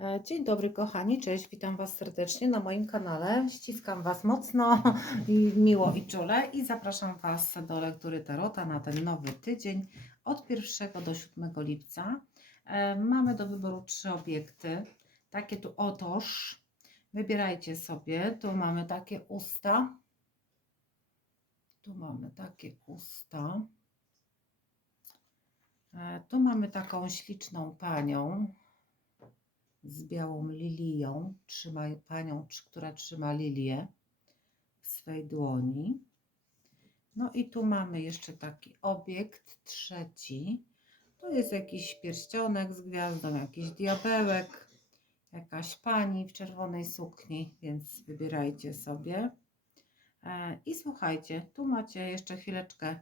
E, Dzień dobry kochani, cześć, witam Was serdecznie na moim kanale. Ściskam Was mocno miło i czule i zapraszam Was do lektury Tarota na ten nowy tydzień od 1 do 7 lipca. E, Mamy do wyboru trzy obiekty, takie tu otoż. Wybierajcie sobie, tu mamy takie usta, tu mamy takie usta, E, tu mamy taką śliczną panią, z białą lilią, trzyma, panią, która trzyma lilię w swej dłoni. No i tu mamy jeszcze taki obiekt trzeci. Tu jest jakiś pierścionek z gwiazdą, jakiś diabełek, jakaś pani w czerwonej sukni, więc wybierajcie sobie. E, I słuchajcie, tu macie jeszcze chwileczkę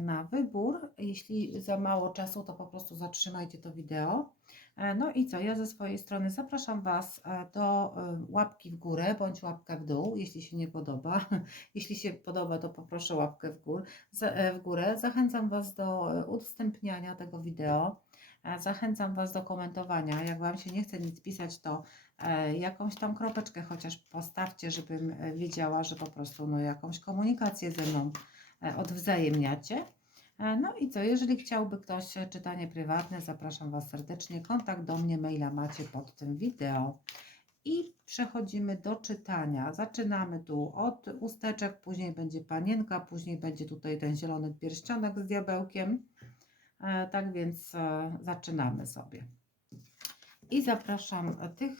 na wybór. Jeśli za mało czasu, to po prostu zatrzymajcie to wideo. E, No i co? Ja ze swojej strony zapraszam Was e, do e, łapki w górę bądź łapkę w dół, jeśli się nie podoba. Jeśli się podoba, to poproszę łapkę w, gór, e, w górę. Zachęcam Was do e, udostępniania tego wideo. E, Zachęcam Was do komentowania. Jak Wam się nie chce nic pisać, to e, jakąś tam kropeczkę chociaż postawcie, żebym e, wiedziała, że po prostu no, jakąś komunikację ze mną e, odwzajemniacie. E, No i co, jeżeli chciałby ktoś e, czytanie prywatne, zapraszam Was serdecznie. Kontakt do mnie, maila macie pod tym wideo. I przechodzimy do czytania. Zaczynamy tu od usteczek, później będzie panienka, później będzie tutaj ten zielony pierścionek z diabełkiem. E, Tak więc e, zaczynamy sobie. I zapraszam tych